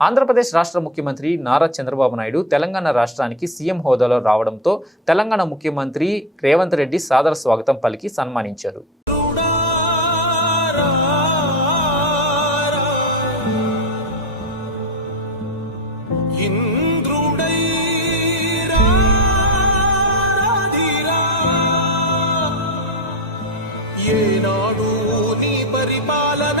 ఆంధ్రప్రదేశ్ రాష్ట్ర ముఖ్యమంత్రి నారా చంద్రబాబు నాయుడు తెలంగాణ రాష్ట్రానికి సీఎం హోదాలో రావడంతో తెలంగాణ ముఖ్యమంత్రి రేవంత్ రెడ్డి సాదర స్వాగతం పలికి సన్మానించారు. ఏనాడు నీ పరిపాలన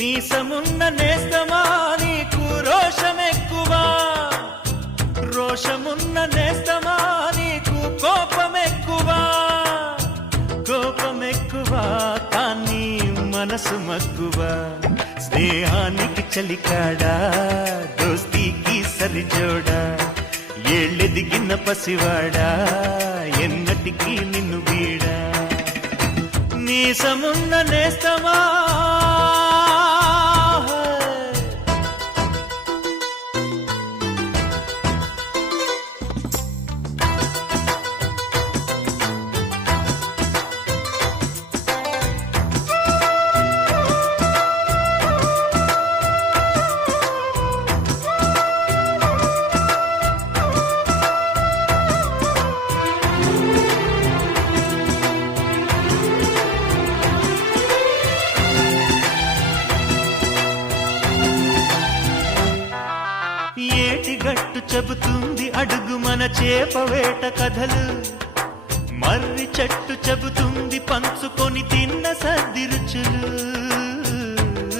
మీసమున్న నేస్తమా నీకు రోషమెక్కువా. రోషమున్న నేస్తమా నీకు కోపమెక్కువా. కోపమెక్కువా కానీ మనసు మక్కువా. స్నేహానికి చలికాడా దోస్తీకి సరిజోడా. ఏళ్ళెదిగిన పసివాడా ఎన్నటికీ నిన్ను వీడా. నీసమున్న నేస్తమా చెబుతుంది అడుగు మన చేపవేట కథలు. మర్రి చెట్టు చెబుతుంది పంచుకొని తిన్న సర్ది రుచులు.